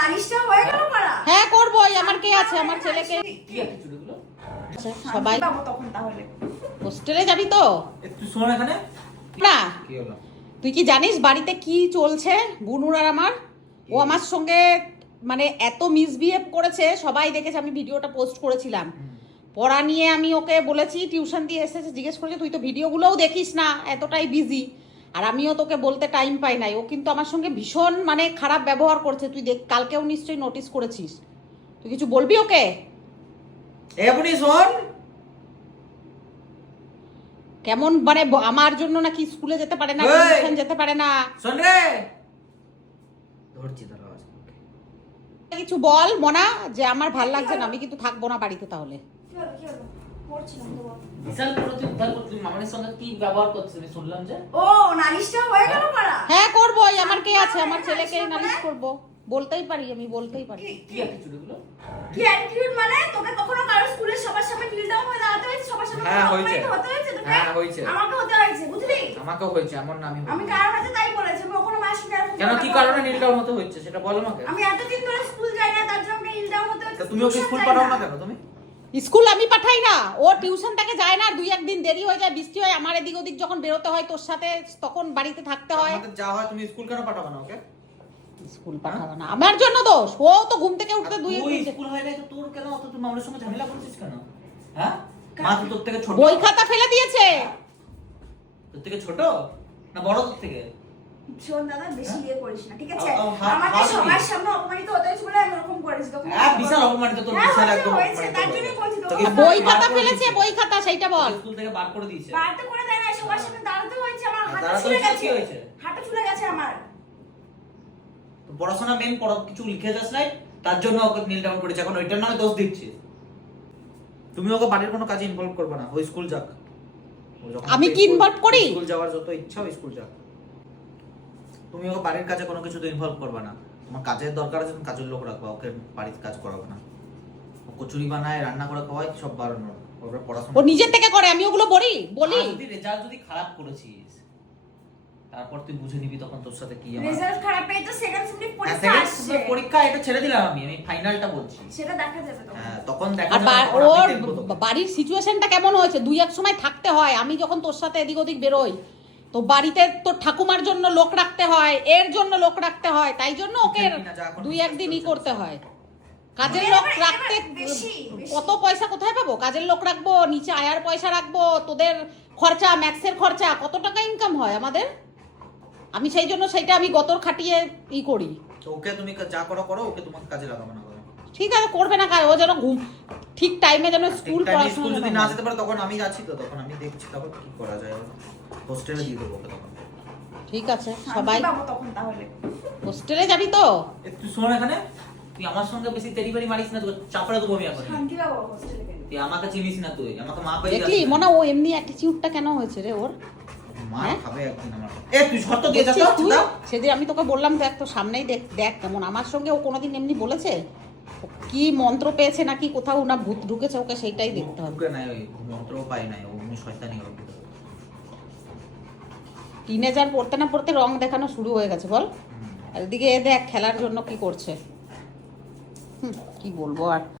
নালিশটা হয়ে গেল পারা। হ্যাঁ করবোই, আমার কে আছে, আমার ছেলেকে। কি আছে চুড়িগুলো? সবাই পাবো তখন তাহলে। হোস্টেলে যাবি তো? একটু শোন এখানে। না কি হলো? তুই কি জানিস বাড়িতে কি চলছে? বুনুর আর আমার, ও আমার সঙ্গে মানে এত মিসবিহেভ করেছে, সবাই দেখেছে, আমি ভিডিওটা পোস্ট করেছিলাম। পড়া নিয়ে আমি ওকে বলেছি, টিউশন দিয়ে এসেছে, জিজ্ঞেস করেছে তুই তো ভিডিওগুলোও দেখিস না, এতটাই বিজি, আর আমিও তোকে বলতে টাইম পাই নাই। ও কিন্তু আমার সঙ্গে ভীষণ মানে খারাপ ব্যবহার করছে, তুই দেখ, কালকেও নিশ্চয়ই নোটিস করেছিস। তুই কিছু বলবি ওকে? এমনি শোন। কেমন মানে আমার জন্য নাকি স্কুলে যেতে পারে না, এই! টিউশন যেতে পারে না? শোন রে। ধরছি তোর আওয়াজ। কিছু বল মনা, যে আমার ভাল লাগছে না, আমি কিন্তু থাকবো না বাড়িতে তাহলে। কি হলো কি হলো? পড়ছিলাম তো বল। বিশাল বড় তুই উদ্ধার করছিস, মামার সঙ্গে কি ব্যবহার করছিস আমি শুনলাম যে। ও নালিশটা হয়ে গেল পারা। হ্যাঁ করবোই, আমার কে আছে, আমার ছেলেকে নালিশ করব, বলতেই পারি, আমি বলতেই পারি। কি আছে চুড়িগুলো? কি অ্যাটিটিউড মানে? তোকে কখনো কারো স্কুলের সবার সামনে নীল ডাউন হয়ে দাঁড়াতে হয়েছে? সবার সামনে হ্যাঁ, হয়েছে। অপমানিত হতে হয়েছে তোকে? হ্যাঁ, হয়েছে। আমাকে হতে হয়েছে, বুঝলি? আমাকেও হয়েছে, এমন না আমি আমি কারোর কাছে তাই বলেছি, আমি কখনো মায়ের সঙ্গে এরকম কেন, কি কথা কারণে বলিনি। নীল ডাউন হতে হচ্ছে সেটা বল আমাকে। আমি এতদিন ধরে স্কুল যাই না, তার জন্য আমাকে নীল ডাউন হতে হচ্ছে। তা তুমি ওকে টিউশন স্কুল যাই পাঠাও না কেন তুমি? স্কুল আমি পাঠাই না, ও টিউশন থেকে যায় না, দুই একদিন দেরি হয়ে যায়, বৃষ্টি হয়, আমার এদিক ওদিক যখন বেরোতে হয় তোর সাথে, তখন বাড়িতে থাকতে হয়। আমাদের যা হয় তুমি স্কুল কেন পাঠাবে না ওকে? স্কুল পাঠাবো না আমার জন্য দোষ, ও তো ঘুম থেকে উঠতে দুই তুই একদিন। স্কুল হয়ে গেছে তোর কেন অত তুই মামার সঙ্গে ঝামেলা করছিস কেন? হ্যাঁ, মা তো তোর থেকে ছোট। বই খাতা ফেলে দিয়েছে। তোর থেকে ছোট না বড় তোর থেকে? শোন দাদা, বেশি ইয়ে করিস না, ঠিক আছে? হ্যাঁ, আমাকে হ্যাঁ, সবার সামনে অপমানিত হতে হয়েছে বলে আমি এরকম করেছি তখন। হ্যাঁ, বিশাল অপমানিত তোর, হ্যাঁ, বিশাল হয়েছে, একদম হয়েছে, অপমানিত তার তোকে। জন্যই বলছি তোকে। তোকে বই বার খাতা করে ফেলেছে, দিয়েছে। বই খাতা, সেইটা বল। স্কুল থেকে বার করে দিয়েছে। বাড়িতে করে দেয় না, সবার সামনে দাঁড়াতে হয়েছে, আমার হাতে দাঁড়াতে ছুলে হয়েছে, গেছে। কি হয়েছে? হাতে ছুলে গেছে আমার। তো পড়াশোনা মেন, কিছু লিখে যাস নাই, তার জন্য ওকে নীল ডাউন করেছে, এখন ওইটার নামে দোষ দিচ্ছিস। তুমি ওকে বাড়ির কোনো কাজে ইনভলভ করবে না, ওই স্কুল যাক। ও যখন আমি কি ইনভলভ করি? স্কুল যাওয়ার যত ইচ্ছা ওই স্কুল যাক। তুমি ওকে বাড়ির কাজে কোনো কিছু ইনভলভ করবে না। তোমার কাজের দরকার আছে, তুমি কাজের লোক রাখবা, ওকে বাড়ির কাজ করাবে না। ও কচুরি বানায়, রান্না করে খাওয়ায়, সব বাড়ানোর। ওর পড়াশোনা ও নিজের থেকে করে, আমি ওগুলো বলি। আর যদি রেজাল্ট যদি খারাপ করেছিস, তারপর তুই বুঝে নিবি তখন তোর সাথে কি আমার। রেজাল্ট খারাপ পেয়ে তো সেকেন্ড সেমিস্টার হ্যাঁ, পরীক্ষা second আসছে। semester পরীক্ষা এটা ছেড়ে দিলাম, আমি ফাইনালটা বলছি। সেটা দেখা যাবে তখন। হ্যাঁ, তখন দেখা আর যাবে, তখন ওর আমি দেখবো তোকে। বাড়ির সিচুয়েশনটা কেমন হয়েছে, দুই এক সময় থাকতে হয়, আমি যখন তোর সাথে এদিক ওদিক বেরোই, তো বাড়িতে তোর ঠাকুমার জন্য লোক রাখতে হয়, এর জন্য লোক রাখতে হয়, তাই জন্য ওকে দুই একদিন ই করতে হয়। কাজের লোক রাখতে বেশি। কত পয়সা কোথায় পাবো? কাজের লোক রাখবো, নিচে আয়ার পয়সা রাখবো, তোদের খরচা, ম্যাক্সের খরচা, কত টাকা ইনকাম হয় আমাদের। আমি সেই জন্য সেইটা আমি গতর খাটিয়ে ই করি। তো ওকে তুমি যা করো করো, ওকে তোমাকে কাজে লাগাবো না করো। ঠিক আছে, করবে না কাজ, ও যেন ঘুম ঠিক টাইমে যেন স্কুল স্কুল যদি না পড়াশোনা। যেতে পারে তখন আমি আছি তো, তখন আমি দেখছি তখন কি করা যায়। হোস্টেলে দিয়ে দেবো ওকে তখন। ঠিক আছে, শান্তি সবাই পাবো তখন তাহলে। হোস্টেলে যাবি তো? একটু শোন এখানে। তুই আমার সঙ্গে বেশি তেড়িবাড়ি মারিস না, তোকে চাপড়ে দেবো আমি এখন। শান্তি পাবো হোস্টেলে গেলে। তুই আমাকে চিনিস না, তুই আমাকে মা পেয়ে দেখলি মনে, ও এমনি অ্যাটিটিউডটা কেন হয়েছে রে ওর? মা হ্যাঁ? খাবে একদিন আমার। তুই শর্ত দিয়ে যাস দেখছিস তুই? তো। সেদিন আমি তোকে বললাম, দেখ তো সামনেই দেখ, দেখ কেমন আমার সঙ্গে ও কোনোদিন এমনি বলেছে? ও কি মন্ত্র পেয়েছে নাকি কোথাও না ভূত ঢুকেছে, ওকে সেইটাই দেখতে হবে। ঢুকে নাই, ওই মন্ত্রও পাই নাই, ও শয়তানি ওর ভিতরে। টিনেজার পড়তে না পড়তে রং দেখানো শুরু হয়ে গেছে বল। আর এদিকে এ দেখ খেলার জন্য কি করছে। কি বলবো আর।